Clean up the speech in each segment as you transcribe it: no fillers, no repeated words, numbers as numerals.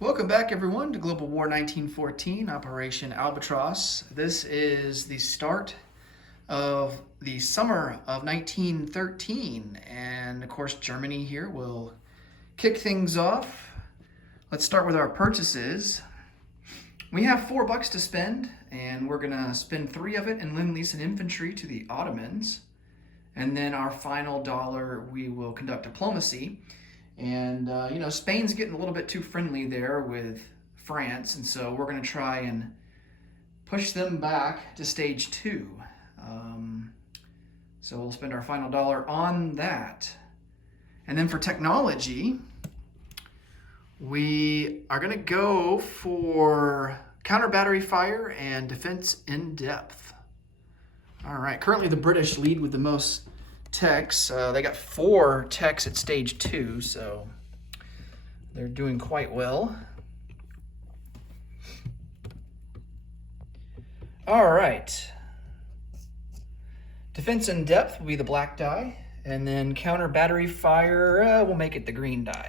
Welcome back, everyone, to Global War 1914, Operation Albatross. This is the start of the summer of 1913, and of course, Germany here will kick things off. Let's start with our purchases. We have $4 to spend, and we're gonna spend 3 of it in Lend-Lease and infantry to the Ottomans, and then our final dollar we will conduct diplomacy. And, Spain's getting a little bit too friendly there with France, and so we're going to try and push them back to stage 2. So we'll spend our final dollar on that. And then for technology, we are going to go for counter battery fire and defense in depth. All right, currently the British lead with the most techs. They got 4 techs at stage 2, so they're doing quite well. All right. Defense in depth will be the black die, and then counter battery fire, we'll make it the green die.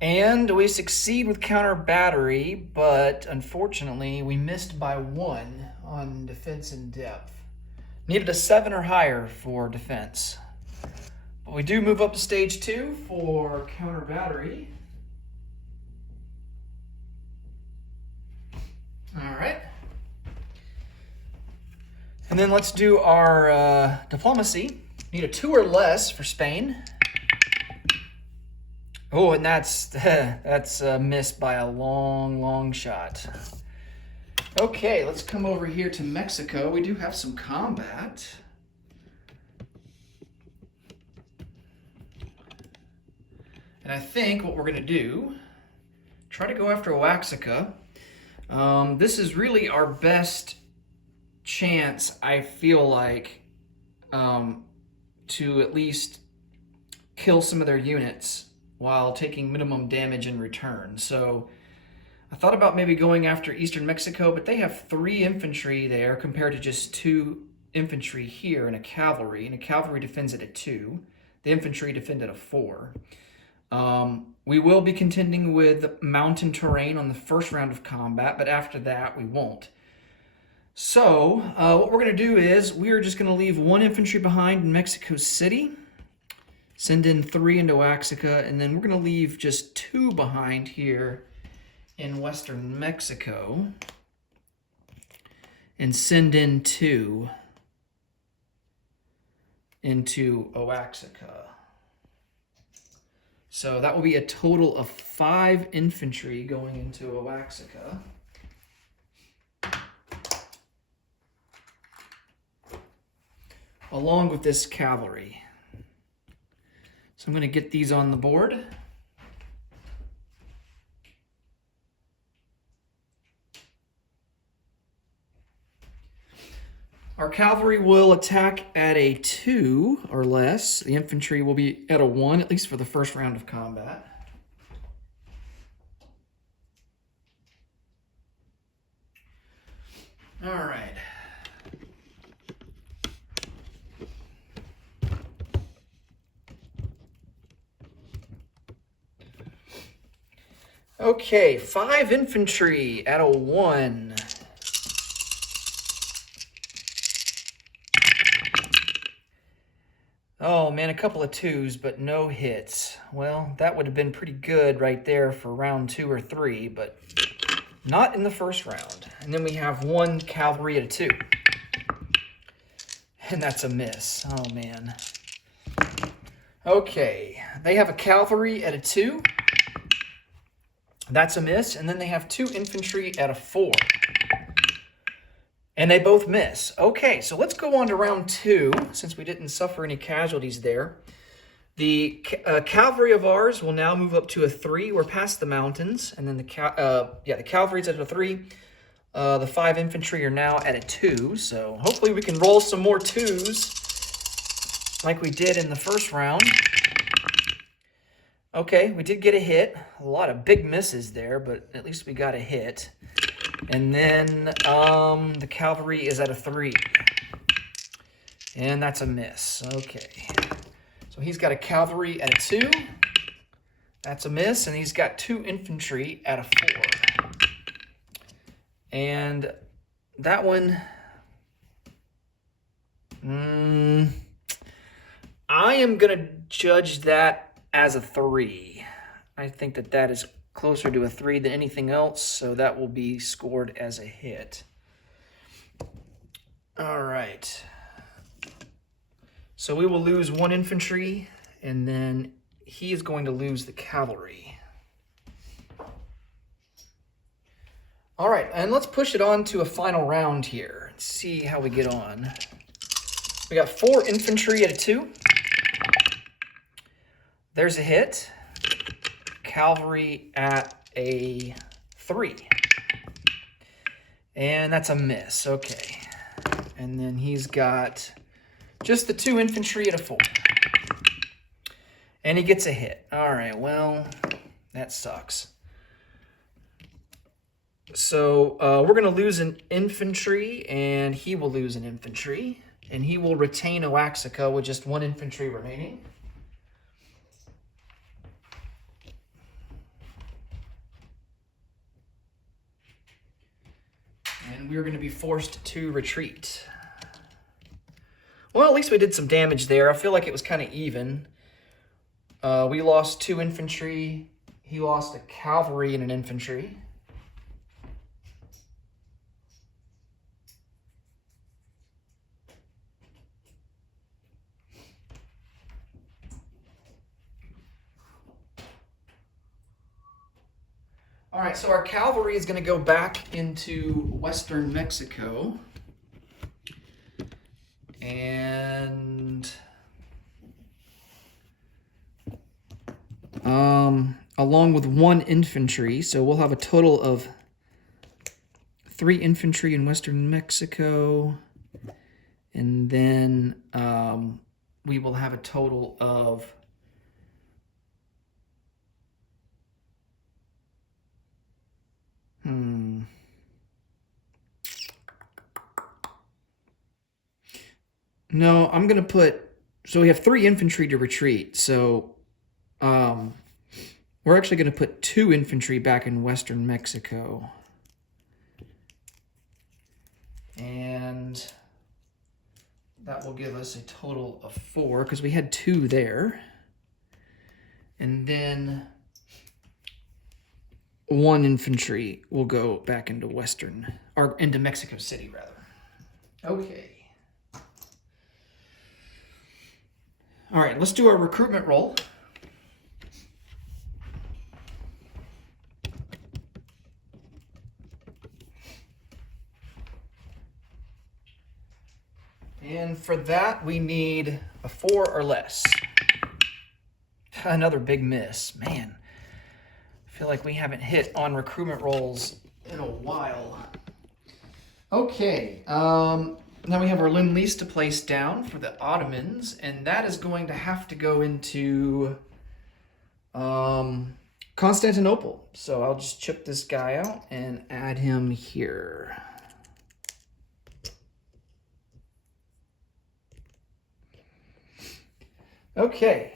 And we succeed with counter battery, but unfortunately we missed by 1 on defense in depth. Needed a 7 or higher for defense. But we do move up to stage 2 for counter battery. All right. And then let's do our diplomacy. Need a 2 or less for Spain. Oh, and that's missed by a long shot. Okay, let's come over here to Mexico. We do have some combat. And I think what we're going to do, try to go after Oaxaca. This is really our best chance, I feel like, to at least kill some of their units while taking minimum damage in return. So I thought about maybe going after eastern Mexico, but they have 3 infantry there compared to just 2 infantry here and a cavalry defends it at 2. The infantry defend at a 4. We will be contending with mountain terrain on the first round of combat, but after that we won't. So what we're going to do is we are just going to leave 1 infantry behind in Mexico City, send in 3 into Oaxaca, and then we're going to leave just 2 behind here in western Mexico and send in 2 into Oaxaca. So that will be a total of 5 infantry going into Oaxaca. Along with this cavalry. So I'm going to get these on the board. Our cavalry will attack at a 2 or less. The infantry will be at a 1, at least for the first round of combat. All right. Okay, 5 infantry at a 1. Oh man, a couple of 2s, but no hits. Well, that would have been pretty good right there for round 2 or 3, but not in the first round. And then we have 1 cavalry at a 2. And that's a miss. Oh man. Okay, they have a cavalry at a 2. That's a miss. And then they have 2 infantry at a 4. And they both miss. Okay, so let's go on to round 2, since we didn't suffer any casualties there. The cavalry of ours will now move up to a 3. We're past the mountains. And then the cavalry's at a 3. The 5 infantry are now at a 2. So hopefully we can roll some more 2s like we did in the first round. Okay, we did get a hit. A lot of big misses there, but at least we got a hit. And then the cavalry is at a 3. And that's a miss. Okay. So So he's got a cavalry at a 2. That's a miss. And he's got 2 infantry at a 4. And that one, I am going to judge that as a 3. I think that that is closer to a 3 than anything else, so that will be scored as a hit. All right. So we will lose 1 infantry, and then he is going to lose the cavalry. All right, and let's push it on to a final round here and see how we get on. We got 4 infantry at a 2. There's a hit. Cavalry at a 3. And that's a miss. Okay. And then he's got just the 2 infantry at a 4. And he gets a hit. All right, well, that sucks. So we're going to lose an infantry, and he will lose an infantry. And he will retain Oaxaca with just 1 infantry remaining. And we're going to be forced to retreat. Well, at least we did some damage there. I feel like it was kind of even. We lost 2 infantry. He lost a cavalry and an infantry. All right, so our cavalry is going to go back into western Mexico. And along with 1 infantry, so we'll have a total of 3 infantry in western Mexico. And then we will have a total of No, I'm going to put... So we have 3 infantry to retreat. So we're actually going to put 2 infantry back in western Mexico. And that will give us a total of 4, because we had 2 there. And then 1 infantry will go back into or into Mexico City, rather. Okay. All right, let's do our recruitment roll. And for that, we need a 4 or less. Another big miss. Man, I feel like we haven't hit on recruitment rolls in a while. Okay, now we have our Lend-Lease to place down for the Ottomans, and that is going to have to go into Constantinople. So I'll just chip this guy out and add him here. Okay.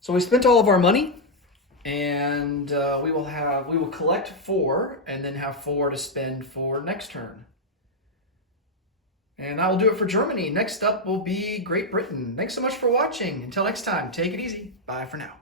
So we spent all of our money, and we will collect 4 and then have 4 to spend for next turn. And I will do it for Germany. Next up will be Great Britain. Thanks so much for watching. Until next time, take it easy. Bye for now.